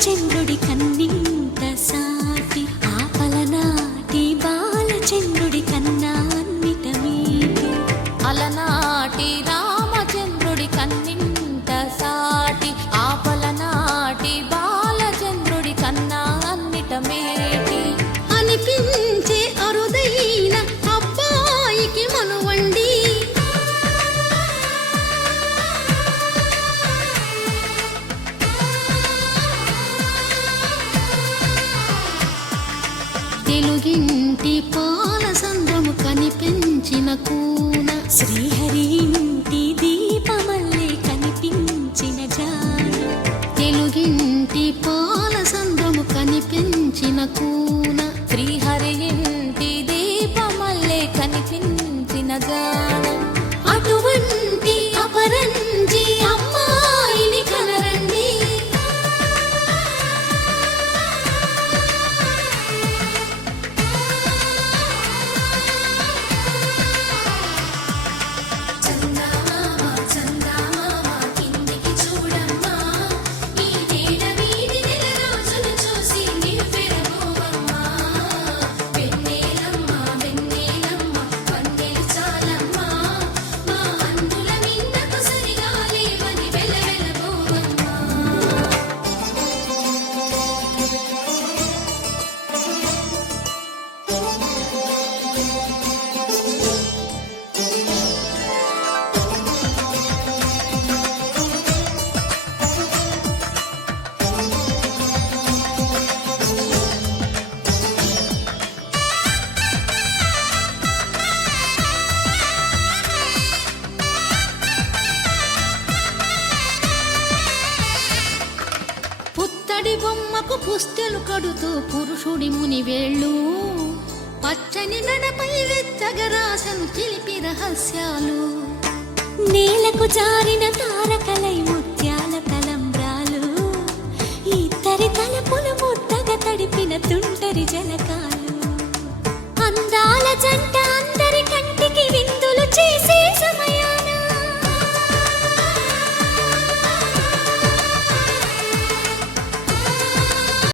బాలచంద్రుడి కన్నింత సాటి ఆపలనాటి బాలచంద్రుడి కన్నా అన్నిట మీటి అలనాటి రామచంద్రుడి కన్నింత సాటి ఆపలనాటి బాలచంద్రుడి కన్నా అన్నిట మేటి అనిపించే అరుదైన అబ్బాయికి మనువండి తెలుగింటి పాలసంద్రము కనిపించిన కూన శ్రీహరి ఇంటి దీపమల్లే కనిపించిన జాన తెలుగింటి పాలసంద్రము కనిపించిన కూన శ్రీహరి ఇంటి దీపమల్లే కనిపించిన జాడ అటువంటి అపరంజి అమ్మాయిని కనరండి పుత్తడి బొమ్మకు పుస్తెలు కడుతూ పురుషుడి ముని వేళ్ళు పచ్చని మెడపై వెచ్చగరాసను చిలిపి రహస్యాలు నేలకు జారిన తారకలై